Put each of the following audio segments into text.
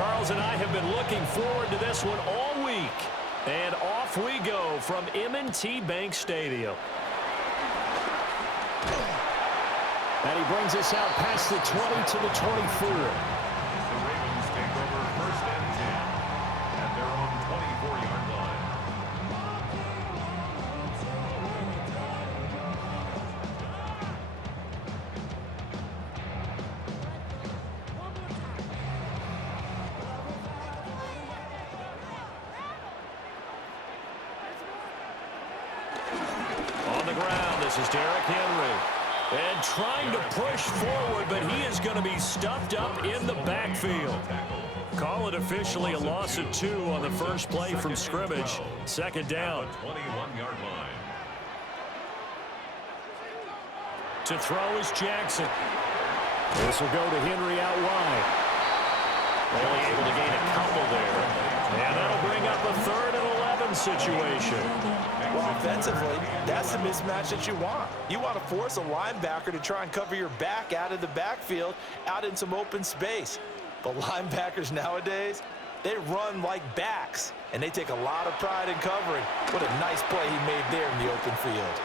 Charles and I have been looking forward to this one all week. And off we go from M&T Bank Stadium. And he brings us out past the 20 to the 24. The Ravens take over 1st and 10 at their own 24-yard line. On the ground, this is Derrick Henry. And trying to push forward, but he is going to be stuffed up in the backfield. Call it officially a loss of 2 on the first play from scrimmage. Second down. 21-yard line. To throw is Jackson. This will go to Henry out wide. Only able to gain a couple there. And that'll bring up a 3rd and 11 situation. Well, offensively, that's the mismatch that you want. You want to force a linebacker to try and cover your back out of the backfield, out in some open space. But linebackers nowadays, they run like backs, and they take a lot of pride in covering. What a nice play he made there in the open field.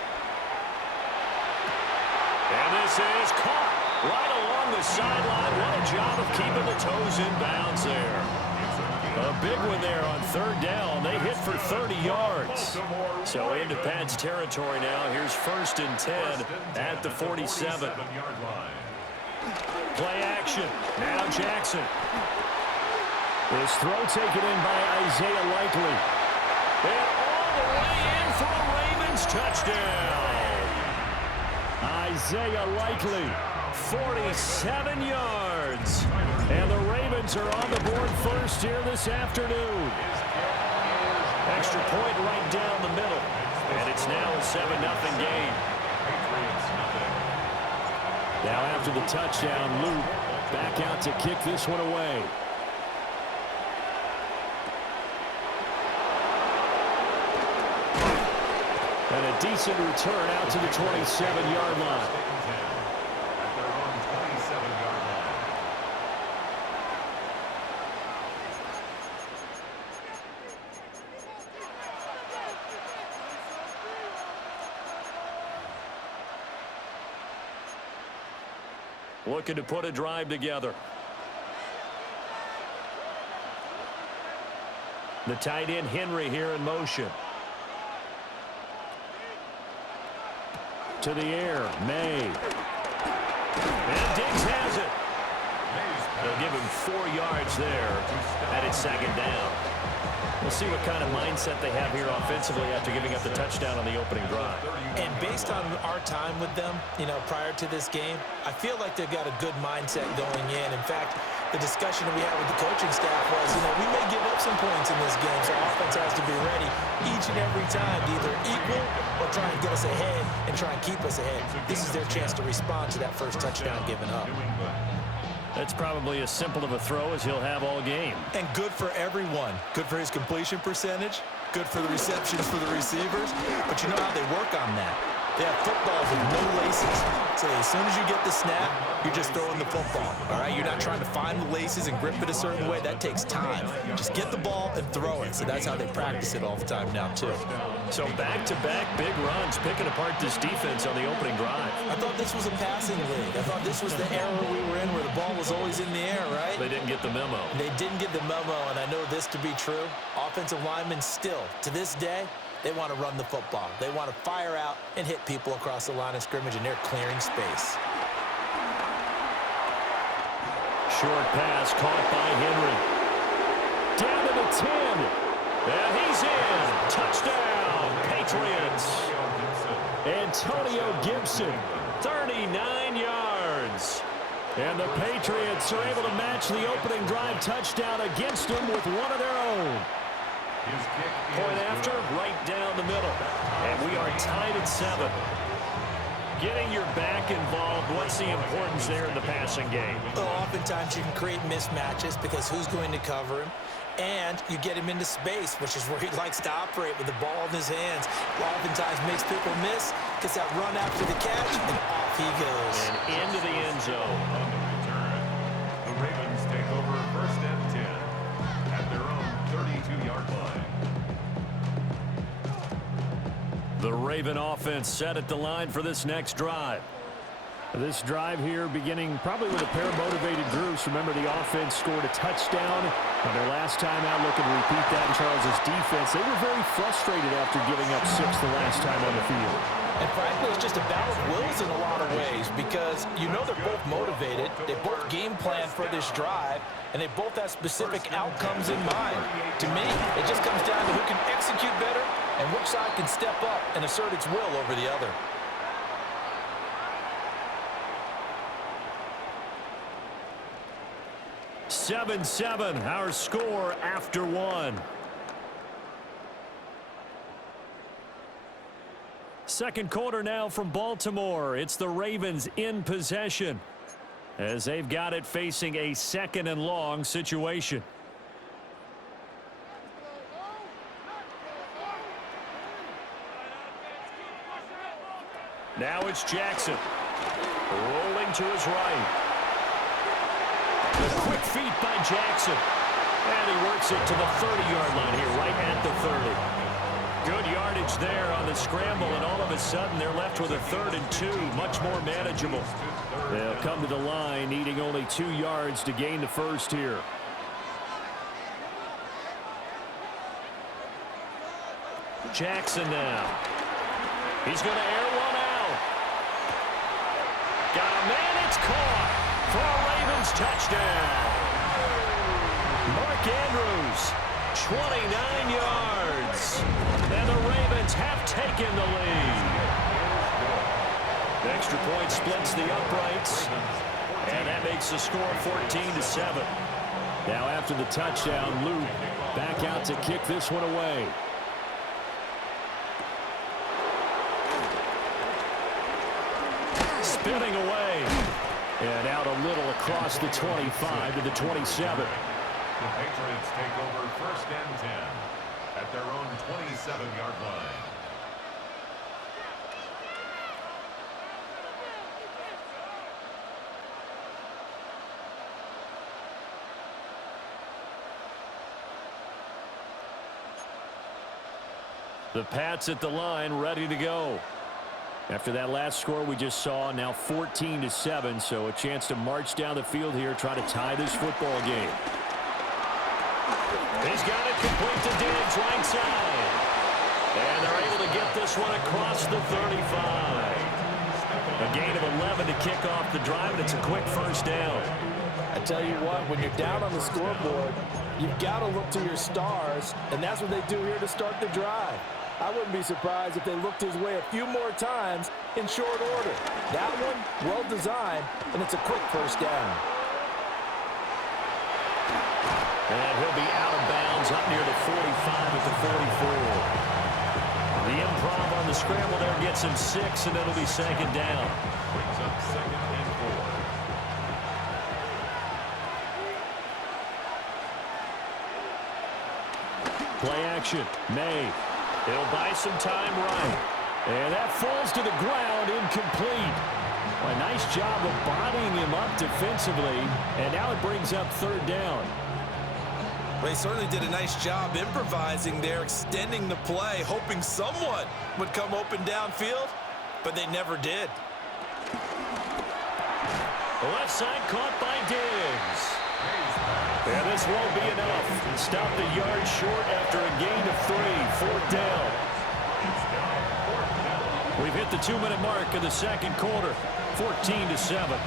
And this is caught right along the sideline. What a job of keeping the toes in bounds there. A big one there on 3rd down. They hit for 30 yards. So into Pat's territory now. Here's 1st and 10 at the 47. Play action. Now Jackson. This throw taken in by Isaiah Likely. And all the way in for a Ravens touchdown. Isaiah Likely. 47 yards. And the Ravens are on the board first here this afternoon. Extra point right down the middle. And it's now a 7-0 game. Now after the touchdown, Luke back out to kick this one away. And a decent return out to the 27-yard line. Looking to put a drive together. The tight end Henry here in motion. To the air, May. And Diggs has it. They'll give him 4 yards there. And it's 2nd down. We'll see what kind of mindset they have here offensively after giving up the touchdown on the opening drive. And based on our time with them, prior to this game, I feel like they've got a good mindset going in. In fact, the discussion we had with the coaching staff was, we may give up some points in this game, so offense has to be ready each and every time to either equal or try and get us ahead and try and keep us ahead. This is their chance to respond to that first touchdown given up. That's probably as simple of a throw as he'll have all game. And good for everyone. Good for his completion percentage. Good for the receptions for the receivers. But you know how they work on that. They have footballs with no laces. So as soon as you get the snap, you're just throwing the football. All right? You're not trying to find the laces and grip it a certain way. That takes time. Just get the ball and throw it. So that's how they practice it all the time now, too. So back-to-back big runs, picking apart this defense on the opening drive. I thought this was a passing league. I thought this was the era we were in where the ball was always in the air, right? They didn't get the memo. They didn't get the memo, and I know this to be true. Offensive linemen still, to this day, they want to run the football. They want to fire out and hit people across the line of scrimmage, and they're clearing space. Short pass caught by Henry. Down to the 10. And he's in. Touchdown, Patriots. Antonio Gibson. 39 yards. And the Patriots are able to match the opening drive touchdown against them with one of their own. Point after, right down the middle. And we are tied at 7. Getting your back involved, what's the importance there in the passing game? Well, oftentimes you can create mismatches because who's going to cover him? And you get him into space, which is where he likes to operate with the ball in his hands. Oftentimes makes people miss, gets that run after the catch, and off he goes. And into the end zone. On the return, the Ravens take over 1st and 10. The Raven offense set at the line for this next drive. This drive here beginning probably with a pair of motivated groups. Remember, the offense scored a touchdown on their last time out, looking to repeat that in Charles's defense. They were very frustrated after giving up 6 the last time on the field. And frankly, it's just a battle of wills in a lot of ways because you know they're both motivated. They both game plan for this drive, and they both have specific outcomes in mind. To me, it just comes down to who can execute better and which side can step up and assert its will over the other. Seven, our score after one. Second quarter now from Baltimore. It's the Ravens in possession as they've got it facing a 2nd and long situation. Now it's Jackson rolling to his right. The quick feet by Jackson. And he works it to the 30-yard line here, right at the 30. Good yardage there on the scramble, and all of a sudden they're left with a 3rd and 2, much more manageable. They'll come to the line, needing only 2 yards to gain the first here. Jackson now. He's going to air one out. Got a man, it's caught. For a Ravens touchdown. Mark Andrews, 29 yards. And the Ravens have taken the lead. The extra point splits the uprights. And that makes the score 14-7. Now after the touchdown, Luke back out to kick this one away. Spinning away. And out a little across the 25 to the 27. The Patriots take over 1st and 10 at their own 27-yard line. The Pats at the line, ready to go. After that last score we just saw, now 14-7, so a chance to march down the field here, try to tie this football game. He's got it complete to Diggs, right side. And they're able to get this one across the 35. A gain of 11 to kick off the drive, and it's a quick first down. I tell you what, when you're down on the scoreboard, you've got to look to your stars, and that's what they do here to start the drive. I wouldn't be surprised if they looked his way a few more times in short order. That one, well designed, and it's a quick first down. And he'll be out of bounds up near the 45 at the 44. The improv on the scramble there gets him 6, and it'll be 2nd down. Brings up 2nd and 4. Play action. May. He'll buy some time right. And that falls to the ground, incomplete. Well, a nice job of bodying him up defensively. And now it brings up 3rd down. Well, he certainly did a nice job improvising there, extending the play, hoping someone would come open downfield, but they never did. The left side caught by Diggs. And this won't be enough. Stopped a yard short after a gain of 3. 4th down. We've hit the 2-minute mark in the second quarter. 14-7.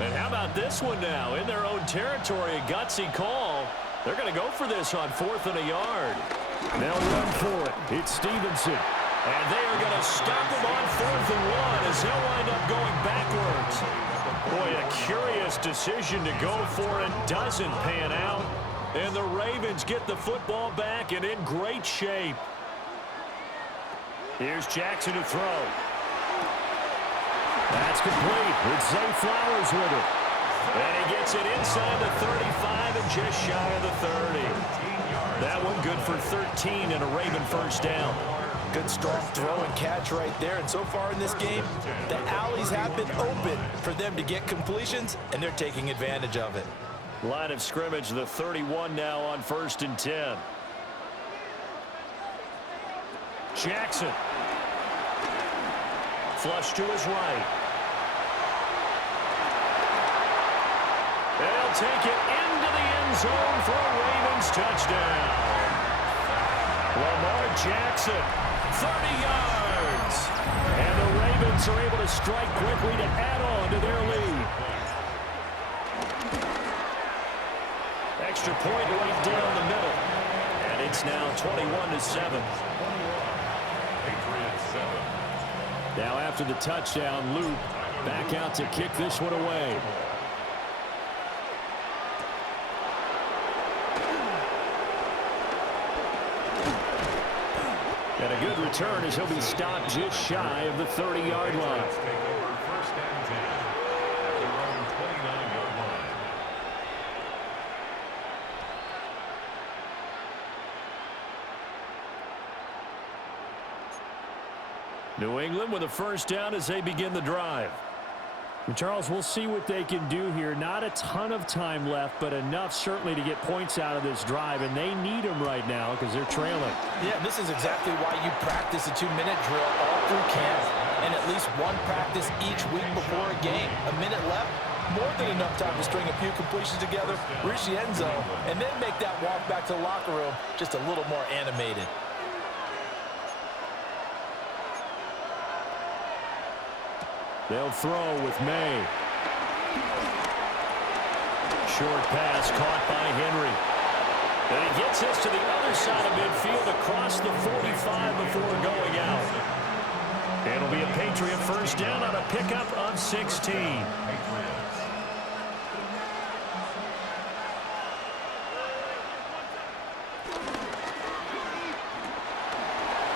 And how about this one now? In their own territory, a gutsy call. They're going to go for this on 4th and a yard. They'll run for it. It's Stevenson. And they are going to stop him on 4th and 1 as they'll wind up going backwards. Boy, a curious decision to go for it. Doesn't pan out. And the Ravens get the football back and in great shape. Here's Jackson to throw. That's complete. It's Zay Flowers with it. And he gets it inside the 35 and just shy of the 30. That one good for 13 and a Raven first down. Good, strong throw and catch right there. And so far in this game, the alleys have been open for them to get completions, and they're taking advantage of it. Line of scrimmage, the 31 now on 1st and 10. Jackson. Flush to his right. They'll take it into the end zone for a Ravens touchdown. Lamar Jackson, 30 yards. And the Ravens are able to strike quickly to add on to their lead. Extra point right down the middle. And it's now 21-7. Now after the touchdown, Luke back out to kick this one away. And a good return as he'll be stopped just shy of the 30-yard line. New England with a first down as they begin the drive. And Charles, we'll see what they can do here. Not a ton of time left, but enough certainly to get points out of this drive, and they need them right now because they're trailing. Yeah, this is exactly why you practice a 2-minute drill all through camp, and at least one practice each week before a game. A minute left, more than enough time to string a few completions together, reach the end zone, and then make that walk back to the locker room just a little more animated. They'll throw with May. Short pass caught by Henry. And he gets this to the other side of midfield across the 45 before going out. It'll be a Patriot first down on a pickup of 16.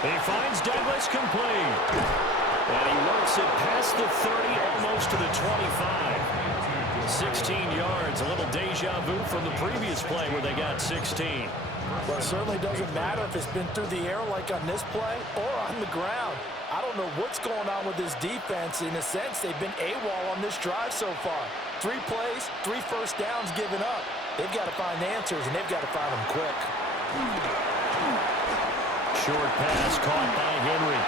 He finds Douglas complete. And he works it past the 30, almost to the 25. 16 yards, a little deja vu from the previous play where they got 16. Well, it certainly doesn't matter if it's been through the air like on this play or on the ground. I don't know what's going on with this defense. In a sense, they've been AWOL on this drive so far. 3 plays, 3 first downs given up. They've got to find answers, and they've got to find them quick. Short pass caught by Henry.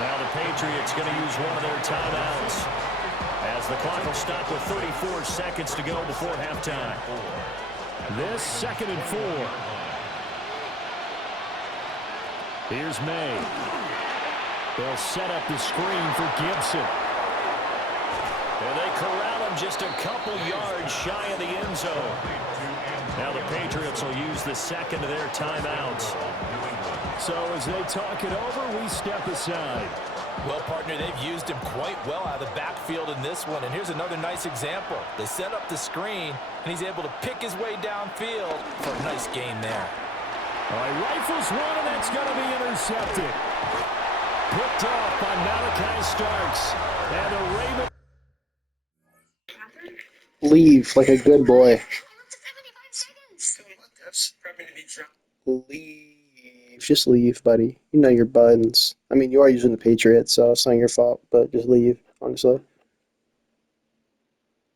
Now the Patriots going to use one of their timeouts as the clock will stop with 34 seconds to go before halftime. This 2nd and 4. Here's May. They'll set up the screen for Gibson. And they corral him just a couple yards shy of the end zone. Now the Patriots will use the second of their timeouts. So as they talk it over, we step aside. Well, partner, they've used him quite well out of the backfield in this one. And here's another nice example. They set up the screen, and he's able to pick his way downfield for a nice gain there. All right, rifles one, and that's going to be intercepted. Picked off by Malachi Starks. And the Ravens leave like a good boy. Leave. Just leave, buddy. You know your buttons. I mean, you are using the Patriots, so it's not your fault, but just leave, honestly.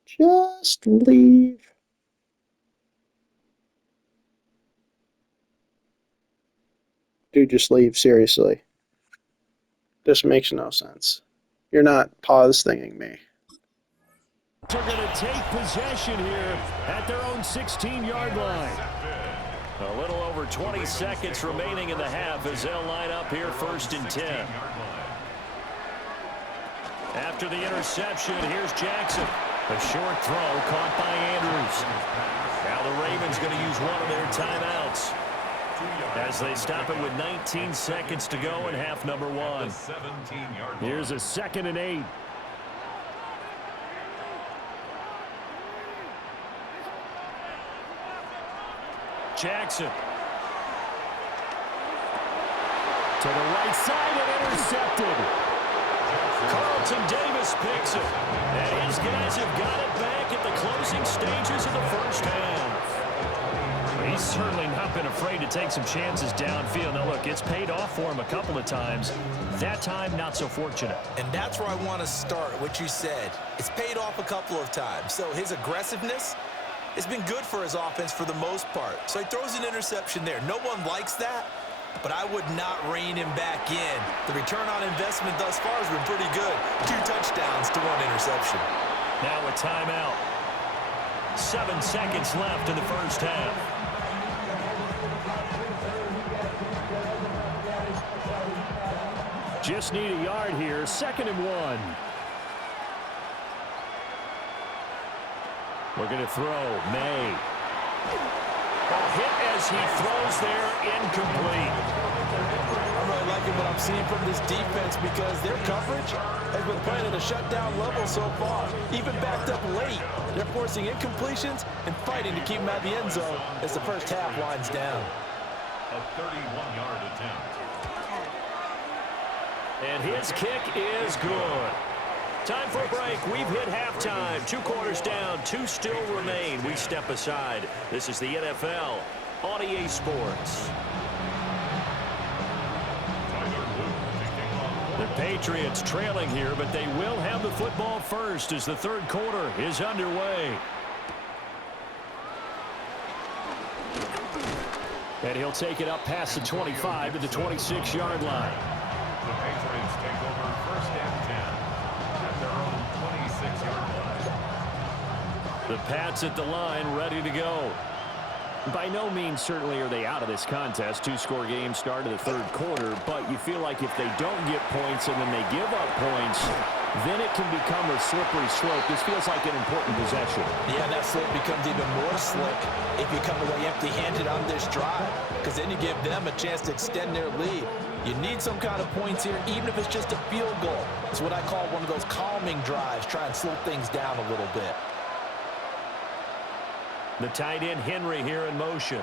Just leave. Dude, just leave, seriously. This makes no sense. You're not pause-thinging me. They're going to take possession here at their own 16-yard line. A little over 20 seconds remaining in the half as they'll line up here 1st and 10. After the interception, here's Jackson. A short throw caught by Andrews. Now the Ravens going to use one of their timeouts as they stop it with 19 seconds to go in half number 1. Here's a 2nd and 8. Jackson. To the right side and intercepted. Carlton Davis picks it. And his guys have got it back at the closing stages of the first half. He's certainly not been afraid to take some chances downfield. Now, look, it's paid off for him a couple of times. That time, not so fortunate. And that's where I want to start, what you said. It's paid off a couple of times. So his aggressiveness has been good for his offense for the most part. So he throws an interception there. No one likes that, but I would not rein him back in. The return on investment thus far has been pretty good. 2 touchdowns to 1 interception. Now a timeout. 7 seconds left in the first half. Just need a yard here. 2nd and 1. Looking to throw. May. A hit as he throws there, incomplete. I'm really liking what I'm seeing from this defense because their coverage has been playing at a shutdown level so far. Even backed up late, they're forcing incompletions and fighting to keep them out of the end zone as the first half winds down. A 31-yard attempt. And his kick is good. Time for a break. We've hit halftime. 2 quarters down. 2 still remain. We step aside. This is the NFL on EA Sports. The Patriots trailing here, but they will have the football first as the 3rd quarter is underway. And he'll take it up past the 25 to the 26-yard line. The Patriots take over 1st and 10 at their own 26-yard line. The Pats at the line, ready to go. By no means certainly are they out of this contest. 2-score game start of the 3rd quarter, but you feel like if they don't get points and then they give up points, then it can become a slippery slope. This feels like an important possession. Yeah, that slope becomes even more slick if you come away empty-handed on this drive, because then you give them a chance to extend their lead. You need some kind of points here, even if it's just a field goal. It's what I call one of those calming drives, try and slow things down a little bit. The tight end Henry here in motion.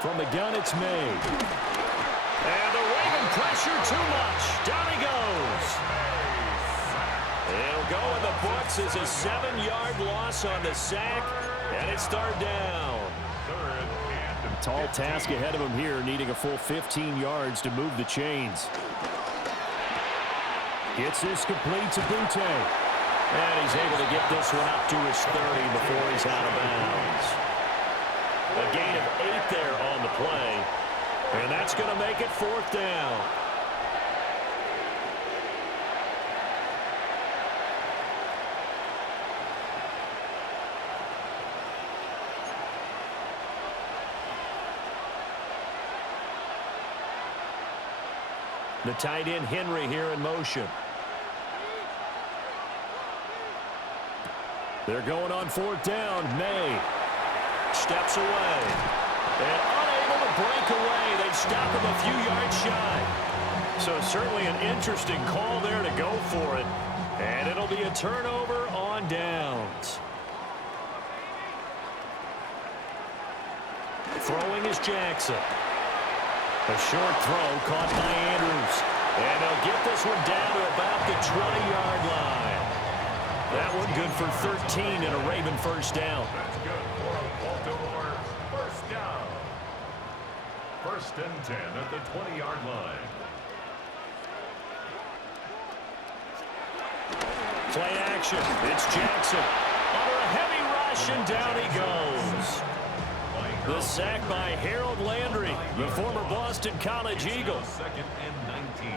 From the gun, it's made. And the Raven pressure too much. Down he goes. It'll go in the books as a 7-yard loss on the sack, and it's 3rd down. Tall task ahead of him here, needing a full 15 yards to move the chains. Gets this complete to BTA. And he's able to get this one up to his 30 before he's out of bounds. A gain of 8 there on the play. And that's going to make it 4th down. The tight end Henry here in motion. They're going on 4th down. May steps away. And unable to break away. They stop him a few yards shy. So certainly an interesting call there to go for it. And it'll be a turnover on downs. Throwing is Jackson. A short throw caught by Andrews. And they'll get this one down to about the 20-yard line. That one good for 13 and a Raven first down. That's good for a Baltimore first down. 1st and 10 at the 20-yard line. Play action. It's Jackson. Under a heavy rush, and down he goes. The sack by Harold Landry, the former Boston College Eagle. 2nd and 19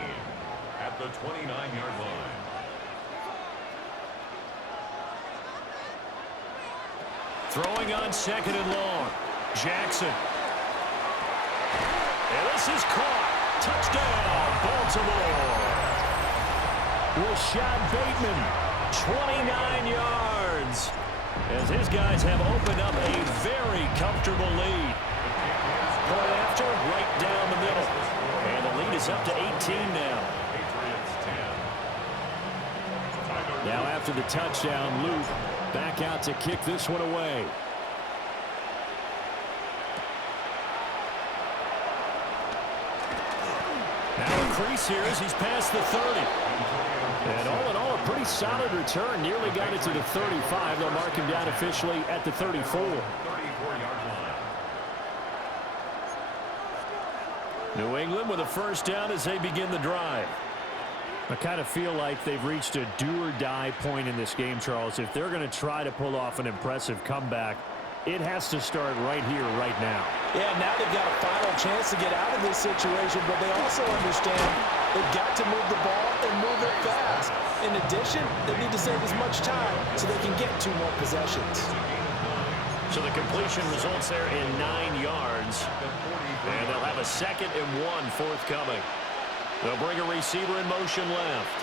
at the 29-yard line. Throwing on 2nd and long. Jackson. And this is caught. Touchdown, Baltimore. Rashad Bateman, 29 yards. As his guys have opened up a very comfortable lead. Point after, right down the middle. And the lead is up to 18 now. Now after the touchdown, Luke back out to kick this one away. Now a crease here as he's past the 30. And all in all, a pretty solid return. Nearly got it to the 35. They'll mark him down officially at the 34. 34-yard line. New England with a first down as they begin the drive. I kind of feel like they've reached a do-or-die point in this game, Charles. If they're going to try to pull off an impressive comeback, it has to start right here, right now. Yeah, now they've got a final chance to get out of this situation, but they also understand they've got to move the ball and move it fast. In addition, they need to save as much time so they can get 2 more possessions. So the completion results there in 9 yards. And they'll have a 2nd and 1 forthcoming. They'll bring a receiver in motion left.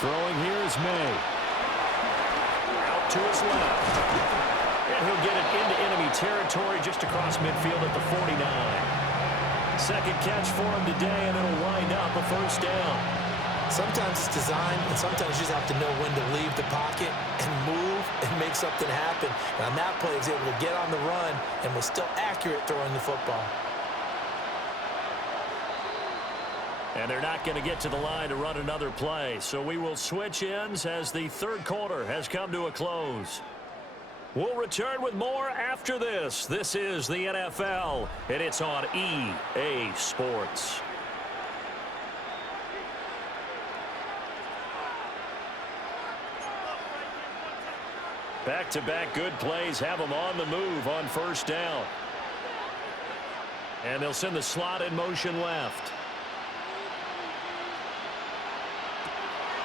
Throwing here is May. Out to his left. And he'll get it into enemy territory just across midfield at the 49. Second catch for him today, and it'll wind up a first down. Sometimes it's design, and sometimes you just have to know when to leave the pocket and move and make something happen. And on that play, he was able to get on the run and was still accurate throwing the football. And they're not going to get to the line to run another play. So we will switch ends as the third quarter has come to a close. We'll return with more after this. This is the NFL, and it's on EA Sports. Back-to-back good plays have them on the move on first down. And they'll send the slot in motion left.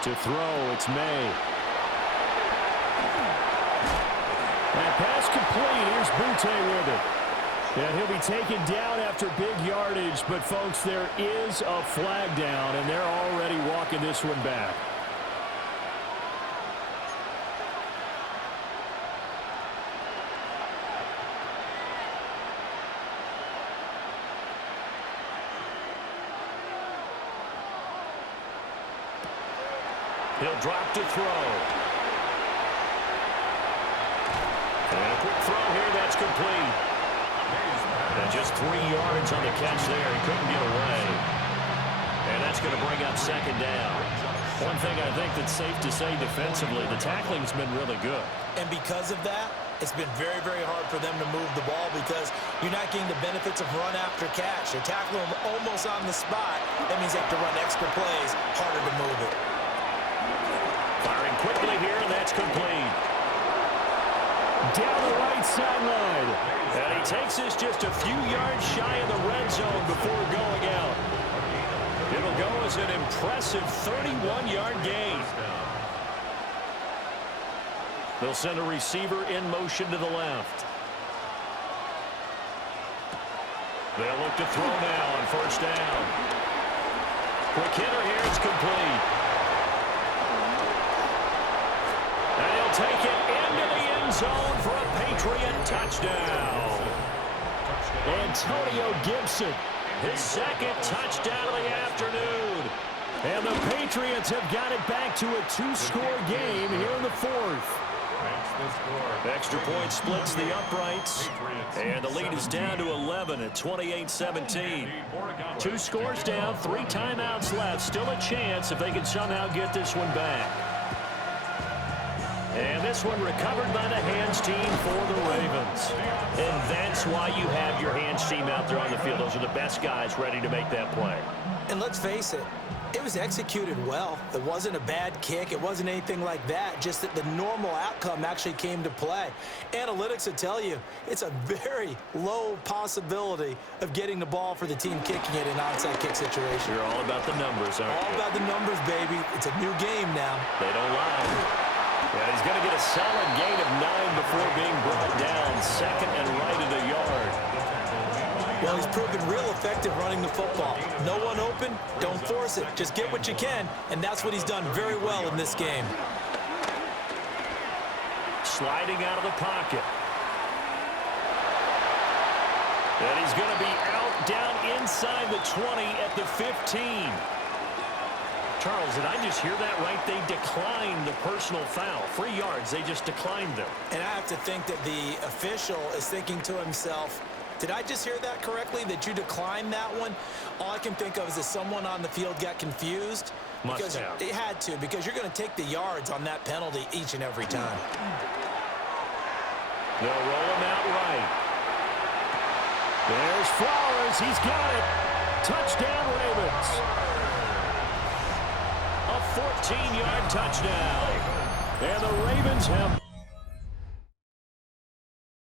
To throw, it's May. And pass complete. Here's BTA with it. And he'll be taken down after big yardage. But, folks, there is a flag down, and they're already walking this one back. He'll drop to throw. And a quick throw here, that's complete. And just 3 yards on the catch there. He couldn't get away. And that's going to bring up second down. One thing I think that's safe to say defensively, the tackling's been really good. And because of that, it's been very, very hard for them to move the ball because you're not getting the benefits of run after catch. You're tackling them almost on the spot. That means you have to run extra plays, harder to move it. Firing quickly here, and that's complete. Down the right sideline. And he takes this just a few yards shy of the red zone before going out. It'll go as an impressive 31-yard gain. They'll send a receiver in motion to the left. They'll look to throw now on first down. Quick hitter here, it's complete. And he'll take it into the end zone for a Patriot touchdown. Antonio Gibson, His second touchdown of the afternoon. and the Patriots have got it back to a 2-score game here in the fourth. Extra point splits the uprights, and the lead is down to 11 at 28-17. 2 scores down, 3 timeouts left. Still a chance if they can somehow get this one back. And this one recovered by the hands team for the Ravens. And that's why you have your hands team out there on the field. Those are the best guys ready to make that play. And let's face it, it was executed well. It wasn't a bad kick. It wasn't anything like that. Just that the normal outcome actually came to play. Analytics will tell you it's a very low possibility of getting the ball for the team kicking it in an onside kick situation. You're all about the numbers, aren't you? All about the numbers, baby. It's a new game now. They don't lie. Yeah, he's going to get a solid gain of 9 before being brought down. Second and right of the yard. Well, he's proven real effective running the football. No one open, don't force it. Just get what you can, and that's what he's done very well in this game. Sliding out of the pocket. And he's going to be out down inside the 20 at the 15. Charles, did I just hear that right? They declined the personal foul. 3 yards, they just declined them. And I have to think that the official is thinking to himself, Did I just hear that correctly, that you declined that one? All I can think of is that someone on the field got confused. Must have. It had to, because you're going to take the yards on that penalty each and every time. They'll roll him out right. There's Flowers. He's got it. Touchdown, Ravens. A 14-yard touchdown. And the Ravens have